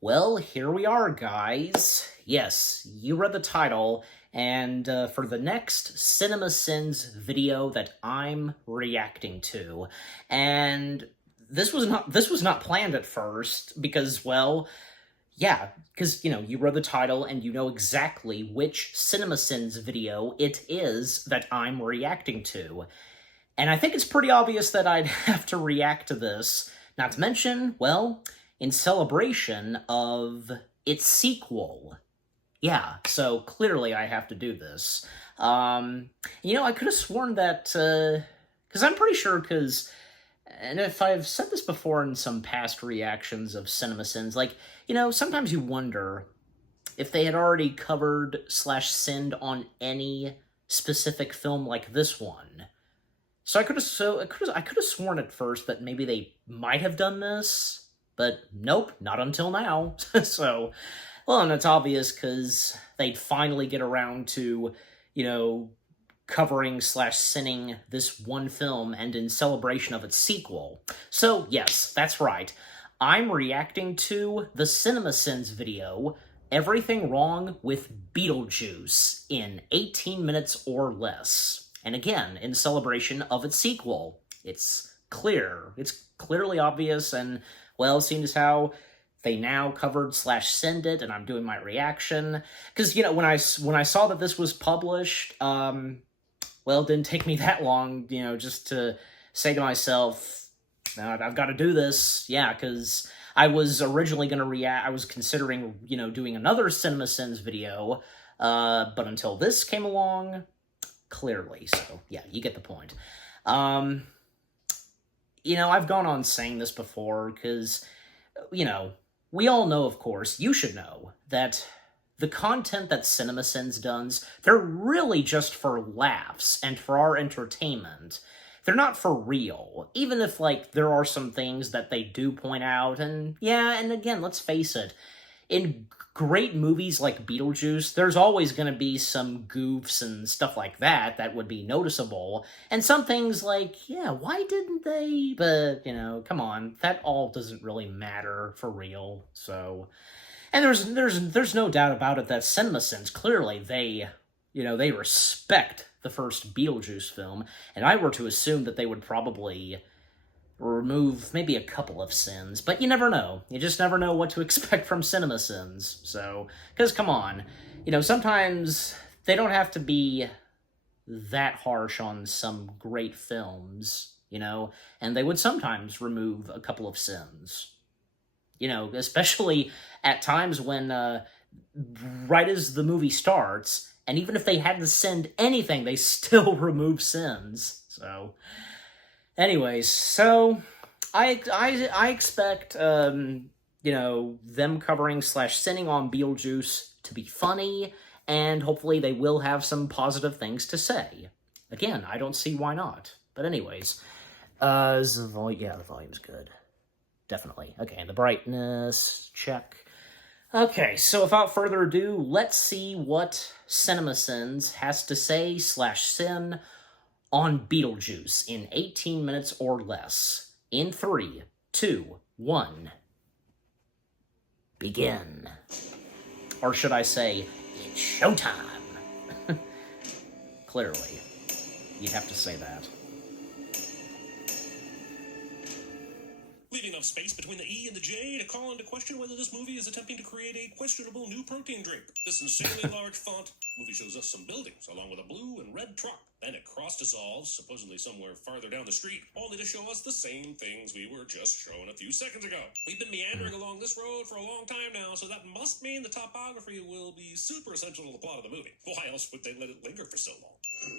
Well, here we are, guys. Yes, you read the title, and for the next Cinema Sins video that I'm reacting to, and this was not planned at first because, well, yeah, because you read the title and you know exactly which Cinema Sins video it is that I'm reacting to. And I think it's pretty obvious that I'd have to react to this, not to mention, well, in celebration of its sequel. Yeah, so clearly I have to do this. I could have sworn that, because I'm pretty sure, and if I've said this before in some past reactions of CinemaSins, sometimes you wonder if they had already covered slash sinned on any specific film like this one. I could have sworn at first that maybe they might have done this, but nope, not until now. And it's obvious because they'd finally get around to, covering slash sinning this one film and in celebration of its sequel. So yes, that's right. I'm reacting to the CinemaSins video, Everything Wrong with Beetlejuice, in 18 minutes or less. And again, in celebration of its sequel. It's clearly obvious, and, well, seeing as how they now covered slash send it, and I'm doing my reaction. Because, when I saw that this was published, well, it didn't take me that long, just to say to myself, I've got to do this, yeah, because I was originally going to I was considering, doing another CinemaSins video, but until this came along, clearly, so, yeah, you get the point. I've gone on saying this before, because, we all know, of course, you should know, that the content that CinemaSins does, they're really just for laughs and for our entertainment. They're not for real, even if, there are some things that they do point out, and, yeah, and again, let's face it, in great movies like Beetlejuice, there's always going to be some goofs and stuff like that would be noticeable, and some things yeah, why didn't they? But, come on, that all doesn't really matter for real, so... And there's no doubt about it that CinemaSins, clearly, they respect the first Beetlejuice film, and I were to assume that they would probably remove maybe a couple of sins, but you never know. You just never know what to expect from CinemaSins, so... Because, come on, sometimes they don't have to be that harsh on some great films, and they would sometimes remove a couple of sins. Especially at times when, right as the movie starts, and even if they hadn't sinned anything, they still remove sins, so... Anyways, so, I expect, them covering slash sinning on Beetlejuice to be funny, and hopefully they will have some positive things to say. Again, I don't see why not. But anyways, yeah, the volume's good. Definitely. Okay, and the brightness, check. Okay, so without further ado, let's see what CinemaSins has to say slash sin on Beetlejuice in 18 minutes or less. In 3, 2, 1. Begin. Or should I say, it's showtime. Clearly, you'd have to say that. Leaving enough space between the E and the J to call into question whether this movie is attempting to create a questionable new protein drink. This insanely large font movie shows us some buildings, along with a blue and red truck. Then it cross-dissolves, supposedly somewhere farther down the street, only to show us the same things we were just shown a few seconds ago. We've been meandering along this road for a long time now, so that must mean the topography will be super essential to the plot of the movie. Why else would they let it linger for so long?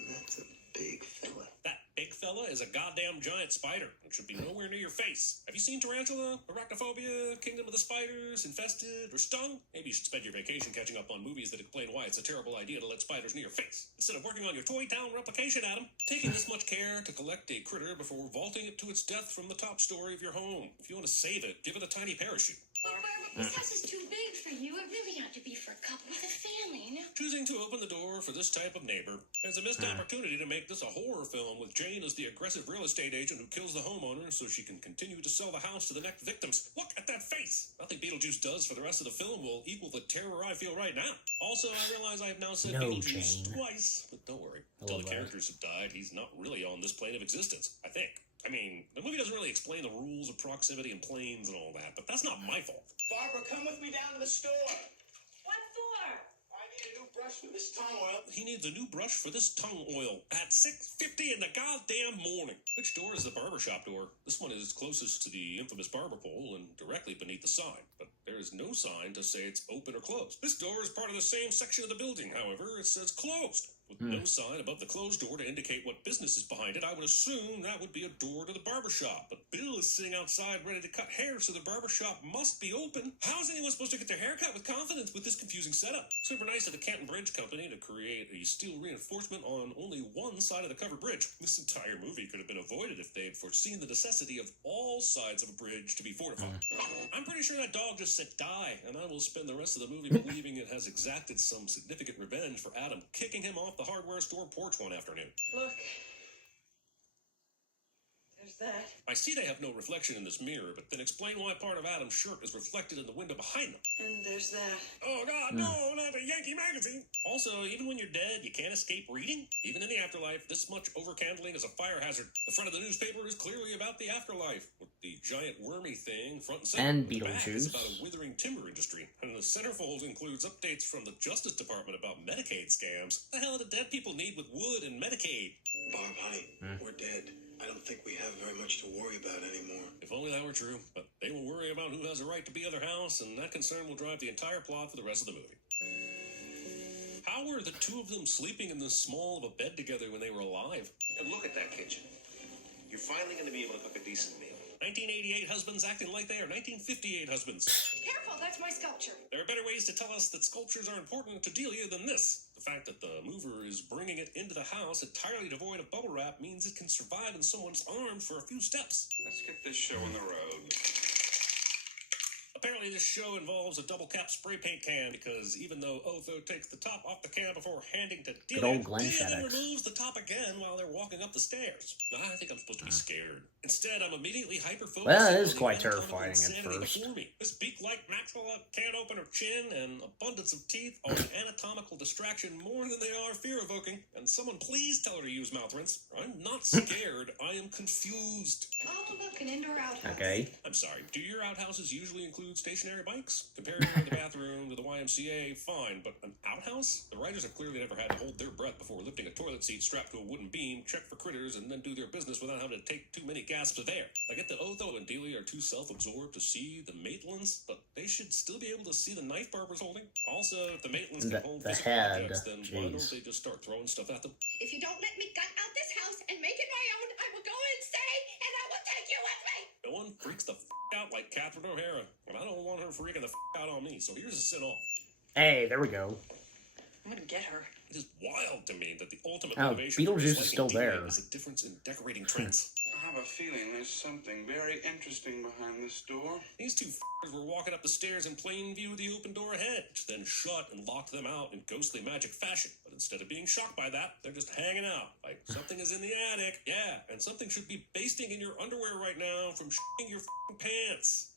That's a big fella. That big fella is a goddamn giant spider. It should be nowhere near your face. Have you seen Tarantula, Arachnophobia, Kingdom of the Spiders, Infested, or Stung? Maybe you should spend your vacation catching up on movies that explain why it's a terrible idea to let spiders near your face, instead of working on your Toy Town replication, Adam. Taking this much care to collect a critter before vaulting it to its death from the top story of your home. If you want to save it, give it a tiny parachute. This house is too big for you. It really ought to be for a couple with a family, Choosing Failing to open the door for this type of neighbor is a missed opportunity to make this a horror film with Jane as the aggressive real estate agent who kills the homeowner so she can continue to sell the house to the next victims. Look at that face! Nothing Beetlejuice does for the rest of the film will equal the terror I feel right now. Also, I realize I have now said Beetlejuice twice, but don't worry. Until the characters have died, he's not really on this plane of existence, I think. I mean, the movie doesn't really explain the rules of proximity and planes and all that, but that's not my fault. Barbara, come with me down to the store. What for? I need a new brush for this tongue oil. He needs a new brush for this tongue oil at 6:50 in the goddamn morning. Which door is the barbershop door? This one is closest to the infamous barber pole and directly beneath the sign, but there is no sign to say it's open or closed. This door is part of the same section of the building, however, it says closed. With no sign above the closed door to indicate what business is behind it, I would assume that would be a door to the barbershop. But Bill is sitting outside ready to cut hair, so the barbershop must be open. How is anyone supposed to get their hair cut with confidence with this confusing setup? Super nice of the Canton Bridge Company to create a steel reinforcement on only one side of the covered bridge. This entire movie could have been avoided if they had foreseen the necessity of all sides of a bridge to be fortified. I'm pretty sure that dog just said die, and I will spend the rest of the movie believing it has exacted some significant revenge for Adam kicking him off the hardware store porch one afternoon. Look. There's that. I see they have no reflection in this mirror, but then explain why part of Adam's shirt is reflected in the window behind them. And there's that. Oh God, no, not a Yankee magazine. Also, even when you're dead, you can't escape reading. Even in the afterlife, this much overcandling is a fire hazard. The front of the newspaper is clearly about the afterlife, with the giant wormy thing front and center. And The back is Beetlejuice. about a withering timber industry, and the centerfold includes updates from the Justice Department about Medicaid scams. What the hell do dead people need with wood and Medicaid? Barb, honey, we're dead. I don't think we have very much to worry about anymore. If only that were true, but they will worry about who has a right to be other house, and that concern will drive the entire plot for the rest of the movie. How were the two of them sleeping in this small of a bed together when they were alive? And look at that kitchen. You're finally going to be able to cook a decent meal. 1988 husbands acting like they are 1958 husbands. Careful, that's my sculpture. There are better ways to tell us that sculptures are important to Delia than this. The fact that the mover is bringing it into the house entirely devoid of bubble wrap means it can survive in someone's arms for a few steps. Let's get this show on the road. Apparently this show involves a double cap spray paint can because even though Otho takes the top off the can before handing to Good Delia, old Glenn Delia then FedEx. removes the top again while they're walking up the stairs. I think I'm supposed to be scared. Instead, I'm immediately hyper-focused. Well, it is on the quite anatomical terrifying at insanity first. before me. This beak-like maxilla can't open her chin and abundance of teeth are an anatomical distraction more than they are fear-evoking. And someone please tell her to use mouth rinse. I'm not scared. I am confused. Oh, look, an indoor outhouse. Okay. I'm sorry, do your outhouses usually include stationary bikes? Comparing the bathroom to the YMCA, fine, but an outhouse? The writers have clearly never had to hold their breath before lifting a toilet seat strapped to a wooden beam, check for critters, and then do their business without having to take too many gasps of air. I get that Otho and Delia are too self-absorbed to see the Maitlands, but they should still be able to see the knife Barbara's holding. Also, if the Maitlands can hold The physical head, objects, then why don't jeez. they just start throwing stuff at them? If you don't let me gut out this house and make it my own, I will go insane and I will take you with me. No one freaks the out like Catherine O'Hara, and I don't want her freaking the out on me, so here's a sin-off. Hey, there we go. I'm gonna get her. It is wild to me that the ultimate Oh, motivation for Beetlejuice is disliking still Delia there. is a difference in decorating trends. I have a feeling there's something very interesting behind this door. These two f***ers were walking up the stairs in plain view of the open door ahead, which then shut and locked them out in ghostly magic fashion. But instead of being shocked by that, they're just hanging out, like something is in the attic. Yeah, and something should be basting in your underwear right now from shitting your f***ing pants.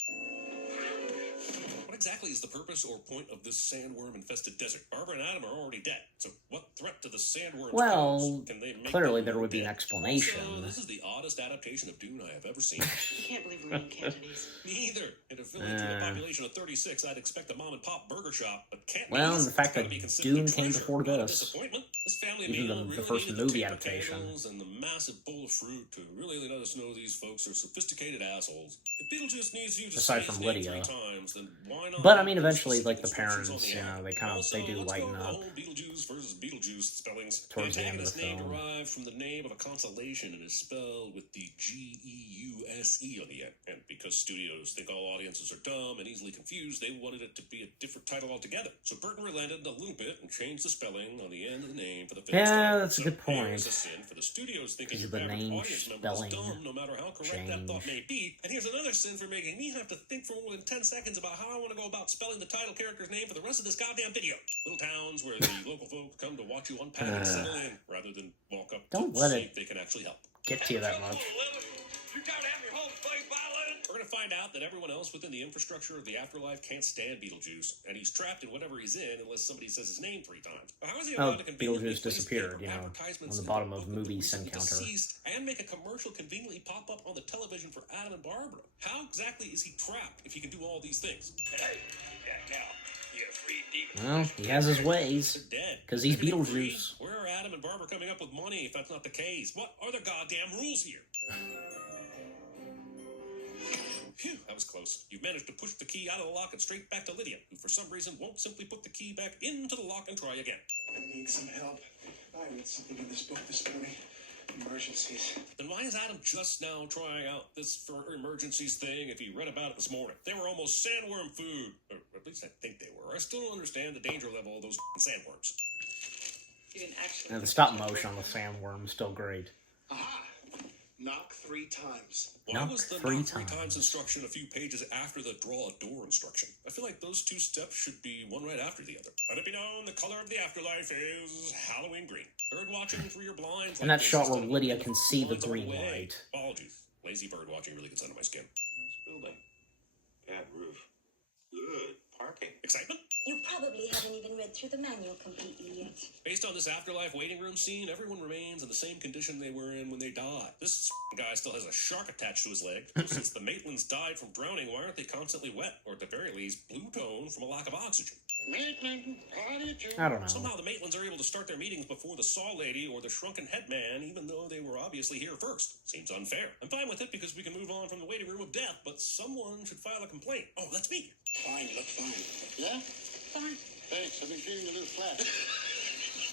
What exactly is the purpose or point of this sandworm-infested desert? Barbara and Adam are already dead, so what threat to the sandworms Well, pose? Can they make clearly them there would be an dead? explanation. Also, this is the oddest adaptation of Dune I have ever seen. You can't believe we're in Cantonese. Neither. In a village with a population of 36, I'd expect a mom-and-pop burger shop, but can't. Well, and the fact that Dune came before this, disappointment. This family even meal the really first needed the movie taper adaptation. candles and the massive bowl of fruit to really let us know these folks are sophisticated assholes. If Beetlejuice needs you to Aside say from his name Lydia. 3 times, then why not? But I mean, use eventually, specific like the instructions parents, on the you know, app? they kind of Also, they do let's lighten go up. whole Beetlejuice versus Beetlejuice spellings. Towards the end of antagonist the name film. derived from the name of a constellation and is spelled with the Geuse on the end. And because studios think all audiences are dumb and easily confused, they wanted it to be a different title altogether. So Burton relented a little bit and changed the spelling on the end of the name for the film's Yeah, title. that's a So good point. here's a sin for the studios thinking Because your of the average name audience member is spelling dumb, no matter how correct that thought change. may be. And here's another sin for making me have to think for more than 10 seconds about how I want to go go about spelling the title character's name for the rest of this goddamn video. Little towns where the local folks come to watch you unpack and settle in, rather than walk up Don't to let see it if they can actually help. get to you that much. You gotta have your whole place violated. We're gonna find out that everyone else within the infrastructure of the afterlife can't stand Beetlejuice, and he's trapped in whatever he's in unless somebody says his name 3 times. How is he allowed to conveniently Beetlejuice disappeared, you know, on the bottom of Movie's encounter. And make a commercial conveniently pop up on the television for Adam and Barbara? How exactly is he trapped if he can do all these things? Hey, now. Well, he has his ways. They're dead. Because he's Beetlejuice. Where are Adam and Barbara coming up with money if that's not the case? What are the goddamn rules here? Phew, that was close. You've managed to push the key out of the lock and straight back to Lydia, who for some reason won't simply put the key back into the lock and try again. I need some help. I read something in this book this morning. Emergencies. Then why is Adam just now trying out this for emergencies thing if he read about it this morning? They were almost sandworm food. Or at least I think they were. I still don't understand the danger level of those sandworms. You didn't actually. And the stop motion on the sandworm is still great. Aha! Knock 3 times. Why Knock was the three knock 3 times. times instruction a few pages after the draw a door instruction? I feel like those 2 steps should be one right after the other. Let it be known, the color of the afterlife is Halloween green. Bird watching through your blinds. And that shot where Lydia can see the green light. Apologies. Lazy bird watching really gets under my skin. Nice building. Bad roof. Good parking. Excitement? You probably haven't even read through the manual completely yet. Based on this afterlife waiting room scene, everyone remains in the same condition they were in when they died. This guy still has a shark attached to his leg. Since the Maitlands died from drowning, why aren't they constantly wet? Or at the very least, blue tone from a lack of oxygen? Maitland, how do you do? I don't know. Somehow the Maitlands are able to start their meetings before the Saw Lady or the Shrunken Head Man, even though they were obviously here first. Seems unfair. I'm fine with it because we can move on from the waiting room of death, but someone should file a complaint. Oh, that's me. Fine, look fine. Yeah? Fine. Thanks, I've been feeling a little flat.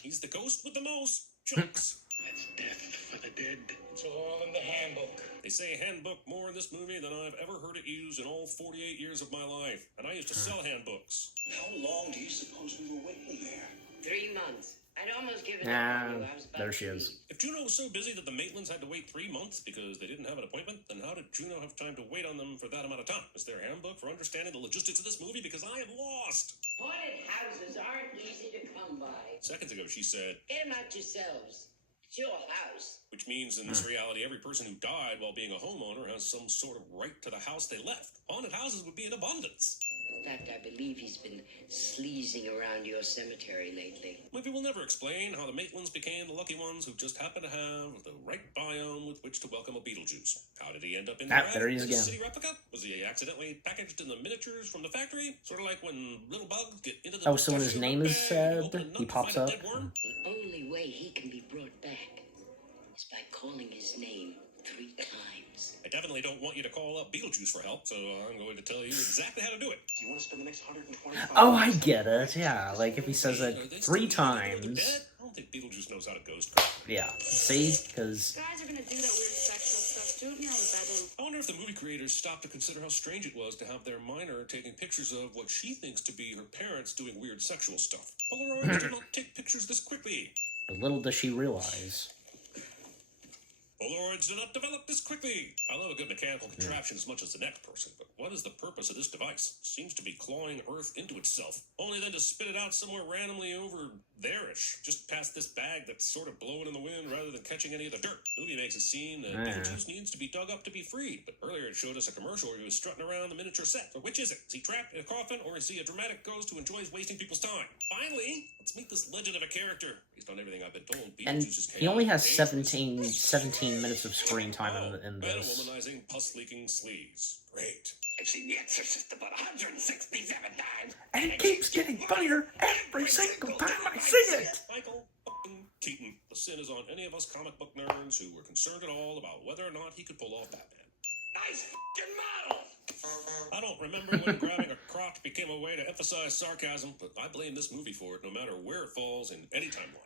He's the ghost with the most jokes. That's death for the dead. It's all in the handbook. They say handbook more in this movie than I've ever heard it used in all 48 years of my life. And I used to sell handbooks. How long do you suppose we were waiting there? 3 months. I'd almost given Ah, up on you. I was about there to she is. leave. If Juno was so busy that the Maitlands had to wait 3 months because they didn't have an appointment, then how did Juno have time to wait on them for that amount of time? Is there a handbook for understanding the logistics of this movie? Because I am lost. Haunted houses aren't easy to come by. Seconds ago, she said, Get them out yourselves. It's your house. which means in this reality, every person who died while being a homeowner has some sort of right to the house they left. Haunted houses would be in abundance. In fact, I believe he's been sleazing around your cemetery lately. Movie will never explain how the Maitlands became the lucky ones who just happened to have the right biome with which to welcome a Beetlejuice. How did he end up in There he is as a again. city replica? Was he accidentally packaged in the miniatures from the factory? Sort of like when little bugs get into the Oh, so when his pistachio name nut is bag, said, open a nut he to pops find a up? dead worm? The only way he can be brought back is by calling his name 3 times. I definitely don't want you to call up Beetlejuice for help, so I'm going to tell you exactly how to do it. Do you want to spend the next 125 Oh, I get it. Yeah, like if he says it Are they 3 still dead? times. I don't think Beetlejuice knows how to ghost craft. Yeah. See? Because Guys are gonna do that weird sexual stuff. Do it in your own bedroom. I wonder if the movie creators stopped to consider how strange it was to have their minor taking pictures of what she thinks to be her parents doing weird sexual stuff. Polaroids do not take pictures this quickly. but little does she realize. Polaroids do not develop this quickly. I love a good mechanical contraption as much as the next person, but what is the purpose of this device? It seems to be clawing Earth into itself, only then to spit it out somewhere randomly over there-ish, just past this bag that's sort of blowing in the wind rather than catching any of the dirt. The movie makes it seem that Beetlejuice needs to be dug up to be freed, but earlier it showed us a commercial where he was strutting around the miniature set. So which is it? Is he trapped in a coffin, or is he a dramatic ghost who enjoys wasting people's time? Finally, let's meet this legend of a character. Based on everything I've been told, And Beetlejuice is he only has chaotic, 17 minutes of screen time in better this. womanizing, pus-leaking sleaze. Great. I've seen The Exorcist about 167 times. And it keeps getting funnier every single time I see it! Michael fucking Keaton. The sin is on any of us comic book nerds who were concerned at all about whether or not he could pull off Batman. Nice fucking model. I don't remember when grabbing a crotch became a way to emphasize sarcasm, but I blame this movie for it no matter where it falls in any timeline.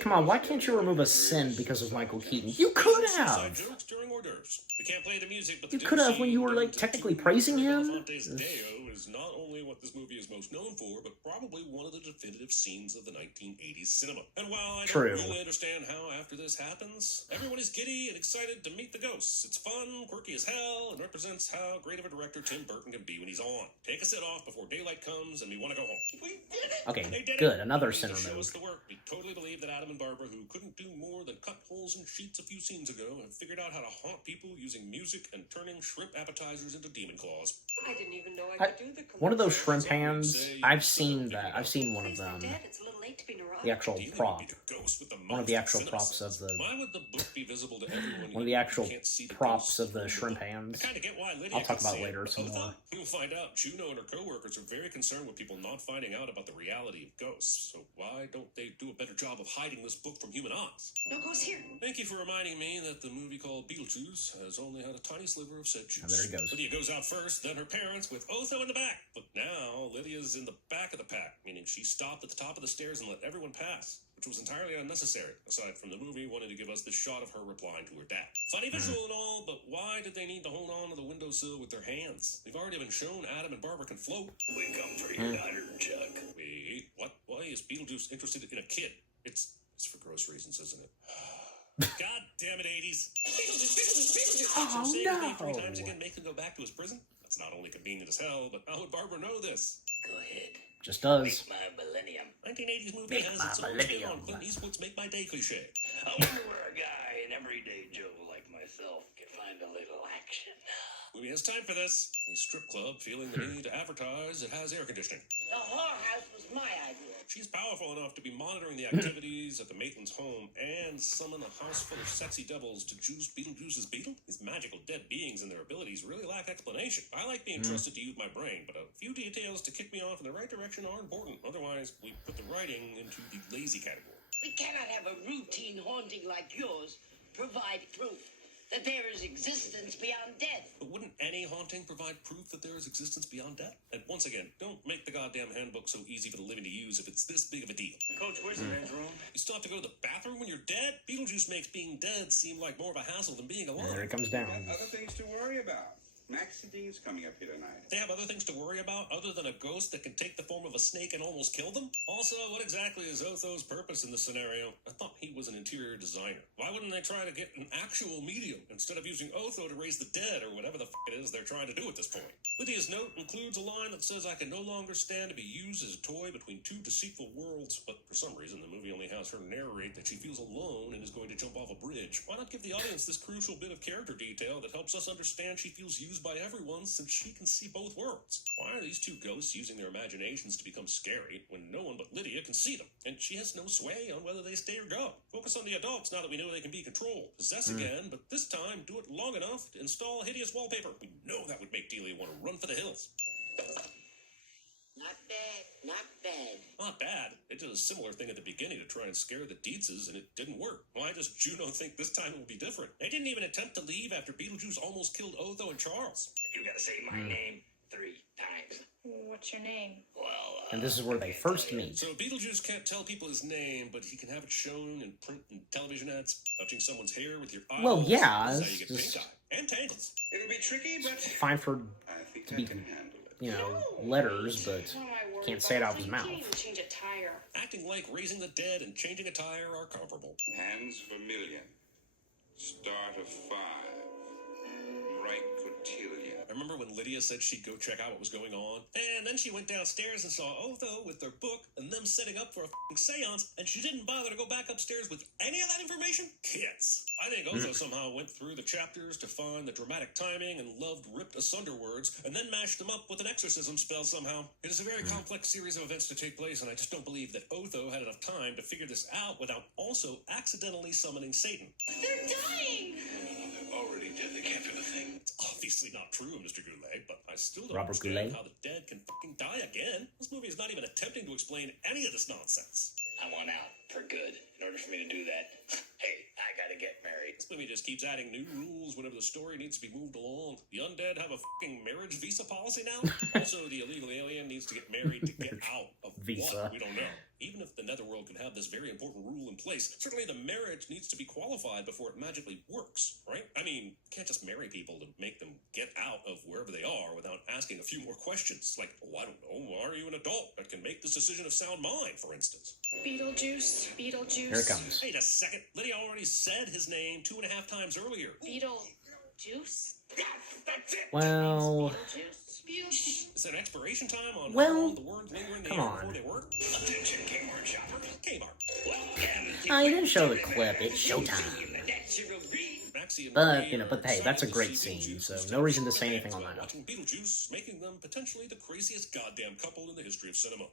Come on, why can't you remove a sin because of Michael Keaton? You could Suicide have! jokes during hors d'oeuvres. We can't play the music, but You the could have when you were, during like, technically Tattoo praising him. Elefante's Deo is not only what this movie is most known for, but probably one of the definitive scenes of the 1980s cinema. And while I True. don't really understand how after this happens, everyone is giddy and excited to meet the ghosts. It's fun, quirky as hell, and represents how great of a director director Tim Burton can be when he's on. Take a set off before daylight comes and we want to go home. We did it! Okay, They did good. it! Another They center show us move. the work. We totally believe that Adam and Barbara, who couldn't do more than cut holes in sheets a few scenes ago, have figured out how to haunt people using music and turning shrimp appetizers into demon claws. I didn't even know I could do the One of those commercials. shrimp hands, I've seen that. I've seen one of Please, they're them. dead. It's a little late to be neurotic. The actual Dealing prop. would be the ghost with the One of the monster actual cinema props of sets. the... Why would the book be visible to everyone? One of the actual who can't see the props ghosts of the in shrimp book? hands. I kind of get why Lydia I'll talk can about see later it. some more. You'll find out Juno and her coworkers are very concerned with people not finding out about the reality of ghosts. So why don't they do a better job of hiding this book from human eyes? No ghost here. Thank you for reminding me that the movie called Beetlejuice has only had a tiny sliver of said juice. Oh, there he goes. Lydia goes out first, then her parents with Otho in the back. But now Lydia's in the back of the pack, meaning she stopped at the top of the stairs and let everyone pass, which was entirely unnecessary, aside from the movie wanting to give us this shot of her replying to her dad. Funny visual and all, but why did they need to hold on to the windowsill with their hands? They've already been shown Adam and Barbara can float. We come for your daughter, Chuck. Wait, what? Why is Beetlejuice interested in a kid? It's for gross reasons, isn't it? God damn it, 80s. Beetlejuice! Oh, so saying his name no. 3 times again make him go back to his prison? That's not only convenient as hell, but how would Barbara know this? Go ahead. Just does. My millennium. 1980s movie Make has my its own spin millennium. on Clint Eastwood's Make My Day cliche. I wonder where a guy, an everyday Joe like myself, can find a little action. Movie has time for this. A strip club feeling the need to advertise it has air conditioning. The whorehouse was my idea. She's powerful enough to be monitoring the activities at the Maitland's home and summon a house full of sexy devils to juice Beetlejuice's beetle. These magical dead beings and their abilities really lack explanation. I like being trusted to use my brain, but a few details to kick me off in the right direction are important. Otherwise, we put the writing into the lazy category. We cannot have a routine haunting like yours provide proof that there is existence beyond death. But wouldn't any haunting provide proof that there is existence beyond death? And once again, don't make the goddamn handbook so easy for the living to use if it's this big of a deal. Coach, where's the men's room? You still have to go to the bathroom when you're dead? Beetlejuice makes being dead seem like more of a hassle than being alive. There it comes down. Other things to worry about. Max and Dean's coming up here tonight. They have other things to worry about other than a ghost that can take the form of a snake and almost kill them? Also, what exactly is Otho's purpose in this scenario? I thought he was an interior designer. Why wouldn't they try to get an actual medium instead of using Otho to raise the dead or whatever the it is they're trying to do at this point? Lydia's note includes a line that says, I can no longer stand to be used as a toy between 2 deceitful worlds, but for some reason the movie only has her narrate that she feels alone and is going to jump off a bridge. Why not give the audience this crucial bit of character detail that helps us understand she feels used by everyone since she can see both worlds? Why are these two ghosts using their imaginations to become scary when no one but Lydia can see them? And she has no sway on whether they stay or go. Focus on the adults now that we know they can be controlled. Possess again, but this time do it long enough to install hideous wallpaper. We know that would make Delia want to run for the hills. Not bad, not bad. Not bad. It did a similar thing at the beginning to try and scare the Dietzes, and it didn't work. Why does Juno think this time it will be different? They didn't even attempt to leave after Beetlejuice almost killed Otho and Charles. You gotta say my name 3 times. What's your name? Well, And this is where they first meet. So Beetlejuice can't tell people his name, but he can have it shown in print and television ads. Touching someone's hair with your eyes. Well, yeah, Is how it's you get just- pink eye. And tangles. It'll be tricky, but Fine for, I think To I be- can handle it. you know, letters, but What am I worried can't say it about? out of his You mouth. can't even change a tire. Acting like raising the dead and changing a tire are comparable. Hands vermilion. Start of 5. Right cotillion. I remember when Lydia said she'd go check out what was going on, and then she went downstairs and saw Otho with their book and them setting up for a f***ing seance, and she didn't bother to go back upstairs with any of that information? Kids. I think Otho somehow went through the chapters to find the dramatic timing and loved ripped asunder words, and then mashed them up with an exorcism spell somehow. It is a very complex series of events to take place, and I just don't believe that Otho had enough time to figure this out without also accidentally summoning Satan. They're dying! They're already dead. They can't feel a thing. It's obviously not true, Mr. Goulet, but I still don't Robert understand Goulet? how the dead can fucking die again. This movie is not even attempting to explain any of this nonsense. I want out for good. In order for me to do that, hey, I gotta get married. This movie just keeps adding new rules whenever the story needs to be moved along. The undead have a fucking marriage visa policy now? Also, the illegal alien needs to get married to get out of Visa. what? We don't know. Even if the netherworld could have this very important rule in place, certainly the marriage needs to be qualified before it magically works, right? I mean, you can't just marry people to make them get out of wherever they are without asking a few more questions. Like, oh, I don't know, are you an adult that can make this decision of sound mind, for instance? Beetlejuice. Beetlejuice. Here it comes. Wait a second. Lydia already said his name 2.5 times earlier. Beetlejuice? Well, Is there an expiration time on Well, how long the words linger in the come air on. before they work? Attention, Kmart shopper. Kmart. I didn't show the clip. It's showtime. Maxie and But, Marie you know, but are hey, that's a excited to great see scene, so Beetlejuice no reason to take say anything on while that. watching Beetlejuice, making them potentially the craziest goddamn couple in the history of cinema.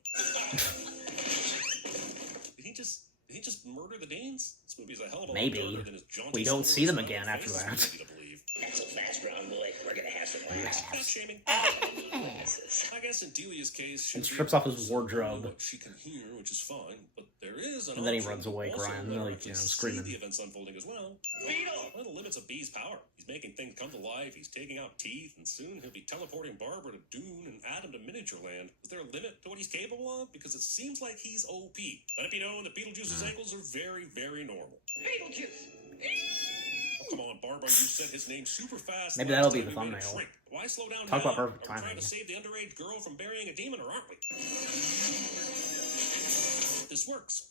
Did he just murder the Danes? This movie's a hell of a lot Maybe. darker than his jaunty We don't see them again smile-on after face that. is easy to believe. That's a fast round boy. We're gonna have some laughs. Fat shaming. I guess in Delia's case, And she's strips off his wardrobe. what she can hear, which is fine. But there is an And then he option runs away to also crying, let her like, you know, see screaming. the events unfolding as well. Beetle! One of the limits of Bee's power. He's making things come to life. He's taking out teeth, and soon he'll be teleporting Barbara to Dune and Adam to Miniature Land. Is there a limit to what he's capable of? Because it seems like he's OP. Let it be known that Beetlejuice's ankles are very, very normal. Beetlejuice! Oh, come on, Barbara, you said his name super fast. Maybe last that'll be time the we made it thumbnail. shrink. Why slow down Talk now? about perfect Are we trying timing. to save the underage girl from burying a demon, or aren't we? This works.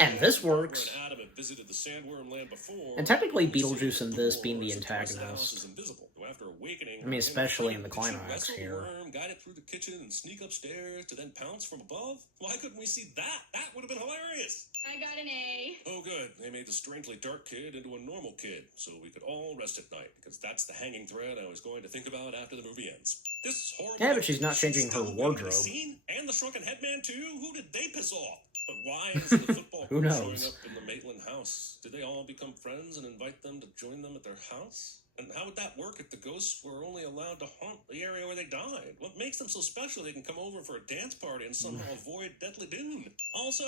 And this Barbara works. and Adam have visited the Sandworm Land before. And technically, They see Beetlejuice in the this door being the sits across the house antagonist. is invisible. So after awakening, I mean, especially in the did she climax wrestle the here. worm, guide it through the kitchen, and sneak upstairs to then pounce from above? Why couldn't we see that? That would have been hilarious. I got an A. Oh, good. They made the strangely dark kid into a normal kid, so we could all rest at night, because that's the hanging thread I was going to think about after the movie ends. This horrible... Yeah, but she's not changing her still winning the wardrobe. scene? And the shrunken headman, too? Who did they piss off? But why is the football Who crew knows? showing up in the Maitland house? Did they all become friends and invite them to join them at their house? And how would that work if the ghosts were only allowed to haunt the area where they died? What makes them so special they can come over for a dance party and somehow avoid Deathly Dune? Also,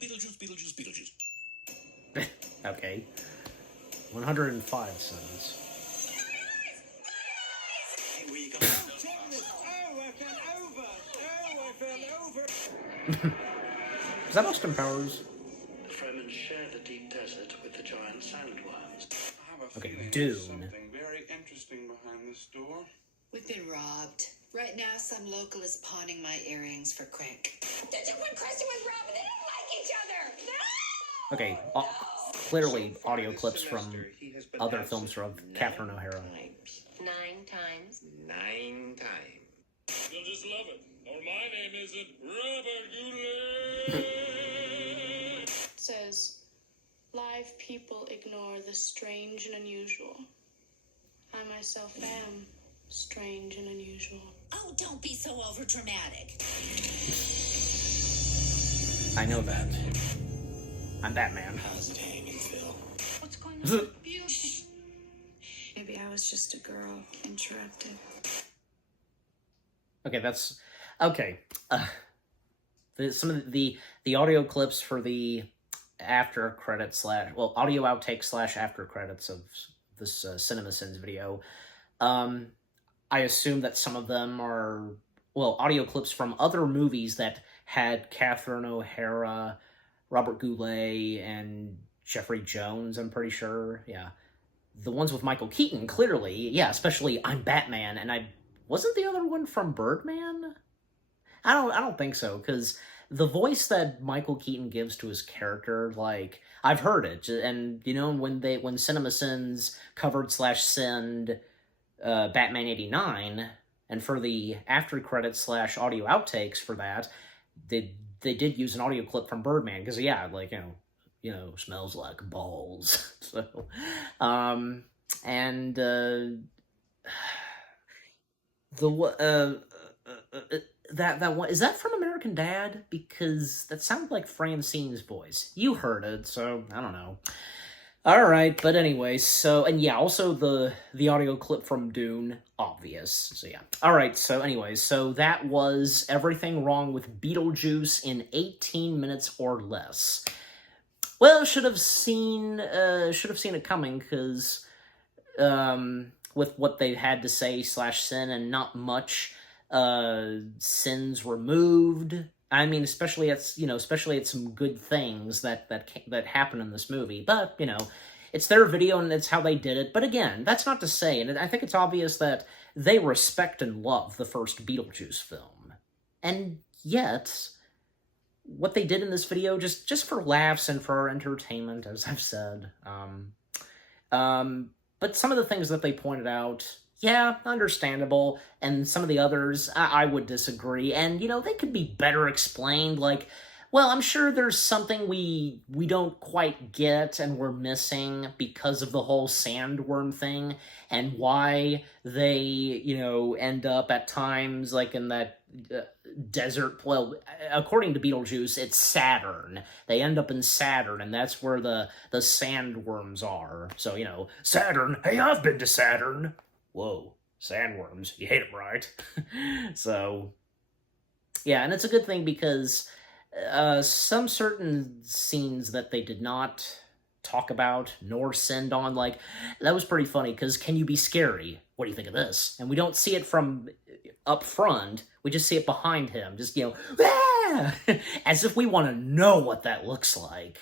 Beetlejuice, Beetlejuice, Beetlejuice. Okay. 105 cents. Hey, where you going? Is that Austin Powers? The Fremen share the deep desert with the giant sandworms. I have a Okay, feeling Dune. there's something very interesting behind this door. We've been robbed. Right now, some local is pawning my earrings for crank. Did you put Kristen with Rob? They didn't like each other. No! Okay, clearly audio clips from other films from Catherine O'Hara. 9 times. 9 times. You'll just love it. Or my name isn't Robert Goulet. Says, live people ignore the strange and unusual. I myself am strange and unusual. Oh, don't be so overdramatic. I know that. I'm Batman. How's it hanging, Phil? What's going on? Beautiful. Maybe I was just a girl interrupted. Okay, that's okay. Some of the audio clips for the after credits audio outtake / after credits of this CinemaSins video. I assume that some of them are audio clips from other movies that had Catherine O'Hara, Robert Goulet, and Jeffrey Jones. I'm pretty sure. Yeah, the ones with Michael Keaton clearly. Yeah, especially I'm Batman, and wasn't the other one from Birdman? I don't think so, because the voice that Michael Keaton gives to his character, like, I've heard it, and, you know, when CinemaSins covered / sinned Batman 89, and for the after credits / audio outtakes for that, they did use an audio clip from Birdman, because, yeah, like, you know, smells like balls, so, and, that one, is that from American Dad? Because that sounded like Francine's voice. You heard it, so I don't know. Alright, but anyway, so, and yeah, also the audio clip from Dune, obvious, so yeah. Alright, so anyways, so that was Everything Wrong with Beetlejuice in 18 minutes or less. Well, should have seen it coming, because, with what they had to say / sin and not much sins removed. I mean, especially at some good things that happen in this movie. But, you know, it's their video and it's how they did it. But again, that's not to say, and I think it's obvious that they respect and love the first Beetlejuice film. And yet, what they did in this video, just for laughs and for entertainment, as I've said, but some of the things that they pointed out, yeah, understandable, and some of the others, I would disagree, and, they could be better explained, like, well, I'm sure there's something we don't quite get and we're missing because of the whole sandworm thing, and why they, end up at times, like, in that desert, well, according to Beetlejuice, it's Saturn. They end up in Saturn, and that's where the sandworms are. So, Saturn, hey, I've been to Saturn. Whoa, sandworms, you hate them, right? So, yeah, and it's a good thing because some certain scenes that they did not talk about nor send on, like, that was pretty funny, because can you be scary? What do you think of this? And we don't see it from up front, we just see it behind him, just, ah! As if we want to know what that looks like.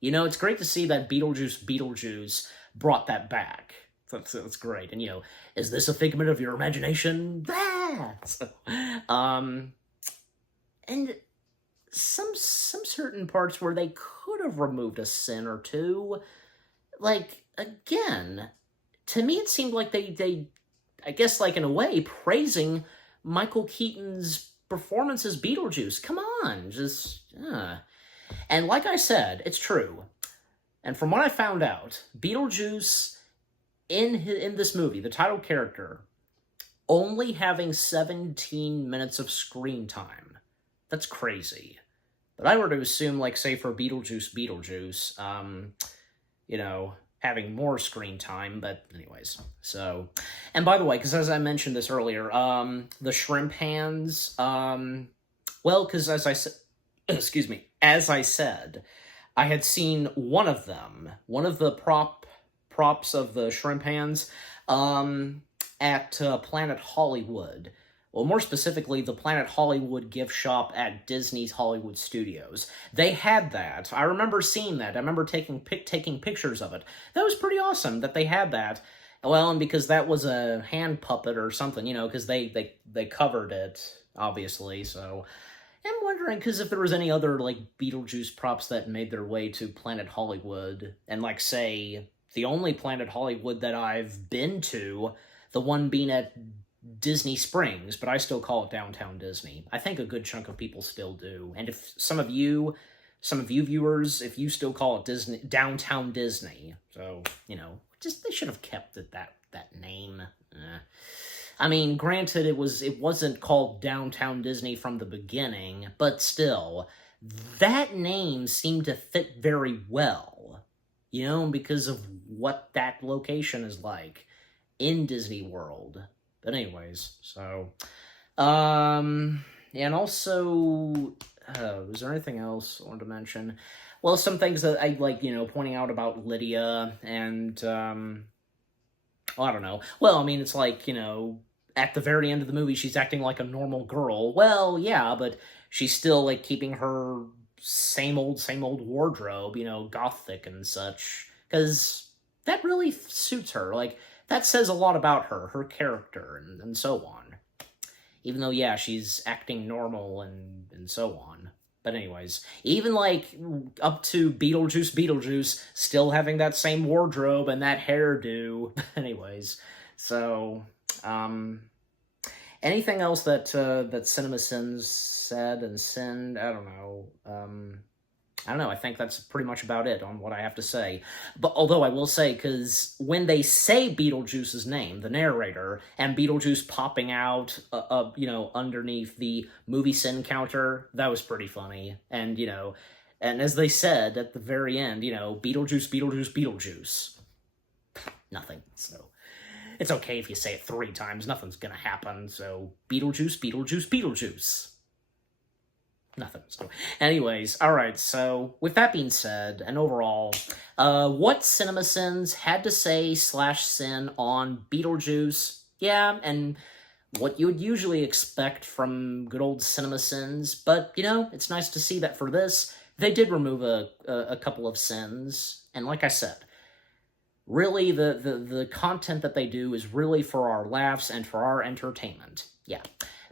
It's great to see that Beetlejuice brought that back. That's great. And, is this a figment of your imagination? Ah! So, and some certain parts where they could have removed a sin or two, like, again, to me it seemed like they I guess, like, in a way, praising Michael Keaton's performance as Beetlejuice. Come on, just, And like I said, it's true. And from what I found out, Beetlejuice, in this movie, the title character, only having 17 minutes of screen time. That's crazy. But I were to assume, like, say, for Beetlejuice, having more screen time, but anyways, so, and by the way, because as I mentioned this earlier, the shrimp hands, well, because as I said, as I said, I had seen one of the props of the shrimp hands, at Planet Hollywood. Well, more specifically, the Planet Hollywood gift shop at Disney's Hollywood Studios. They had that. I remember seeing that. I remember taking pictures of it. That was pretty awesome that they had that. Well, and because that was a hand puppet or something, because they covered it, obviously, so I'm wondering, because if there was any other, like, Beetlejuice props that made their way to Planet Hollywood, and, like, say, the only Planet Hollywood that I've been to, the one being at Disney Springs, but I still call it Downtown Disney. I think a good chunk of people still do. And if some of you viewers, if you still call it Downtown Disney, so, just, they should have kept it that name. I mean, granted, it wasn't called Downtown Disney from the beginning, but still, that name seemed to fit very well, because of what that location is like in Disney World. But anyways, so, and also, was there anything else I wanted to mention? Well, some things that I like, pointing out about Lydia, and, well, I don't know. Well, I mean, it's like, at the very end of the movie, she's acting like a normal girl. Well, yeah, but she's still, like, keeping her same old wardrobe, gothic and such, because that really suits her, like, that says a lot about her character, and so on. Even though, yeah, she's acting normal and so on. But anyways, even, like, up to Beetlejuice, still having that same wardrobe and that hairdo. Anyways, so, anything else that CinemaSins said and sinned? I don't know. I think that's pretty much about it on what I have to say. But although I will say, because when they say Beetlejuice's name, the narrator, and Beetlejuice popping out, underneath the movie sin counter, that was pretty funny. And, and as they said at the very end, Beetlejuice. Nothing, so. It's okay if you say it 3 times, nothing's gonna happen, so Beetlejuice. Nothing. So, anyways, alright, so, with that being said, and overall, what CinemaSins had to say / sin on Beetlejuice, yeah, and what you would usually expect from good old CinemaSins, but, it's nice to see that for this, they did remove a couple of sins, and like I said, really, the content that they do is really for our laughs and for our entertainment. Yeah.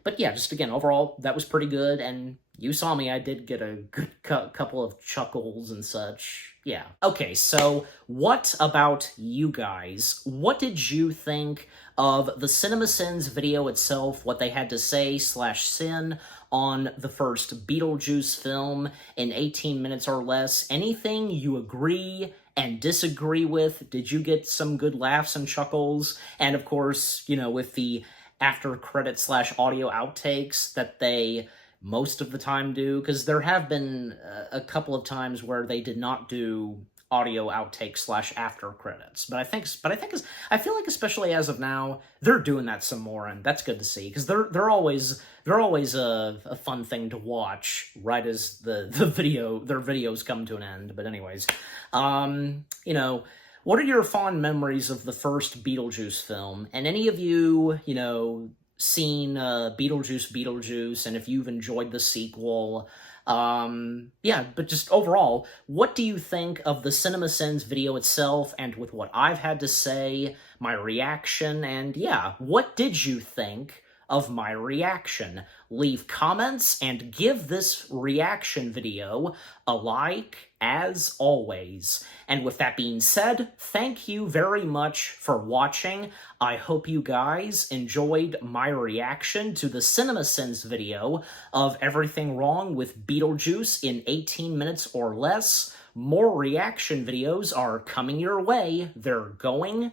But yeah, just again, overall, that was pretty good, and you saw me, I did get a good couple of chuckles and such. Yeah. Okay, so what about you guys? What did you think of the CinemaSins video itself, what they had to say /sin on the first Beetlejuice film in 18 minutes or less? Anything you agree and disagree with? Did you get some good laughs and chuckles? And of course, you know, with the after credit /audio outtakes that they most of the time do, because there have been a couple of times where they did not do audio outtakes /after credits, but I feel like especially as of now they're doing that some more, and that's good to see, because they're always a fun thing to watch right as their videos come to an end. But anyways, you know, what are your fond memories of the first Beetlejuice film? And any of you, you know, seen Beetlejuice, and if you've enjoyed the sequel, yeah, but just overall, what do you think of the CinemaSins video itself, and with what I've had to say, my reaction, and yeah, what did you think of my reaction? Leave comments and give this reaction video a like, as always. And with that being said, thank you very much for watching. I hope you guys enjoyed my reaction to the CinemaSins video of everything wrong with Beetlejuice in 18 minutes or less. More reaction videos are coming your way. They're going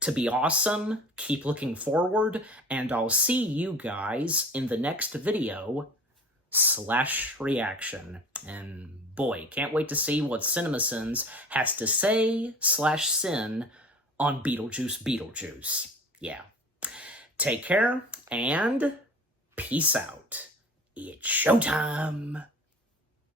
to be awesome. Keep looking forward, and I'll see you guys in the next video /reaction. And boy, can't wait to see what CinemaSins has to say /sin on Beetlejuice. Yeah. Take care, and peace out. It's showtime!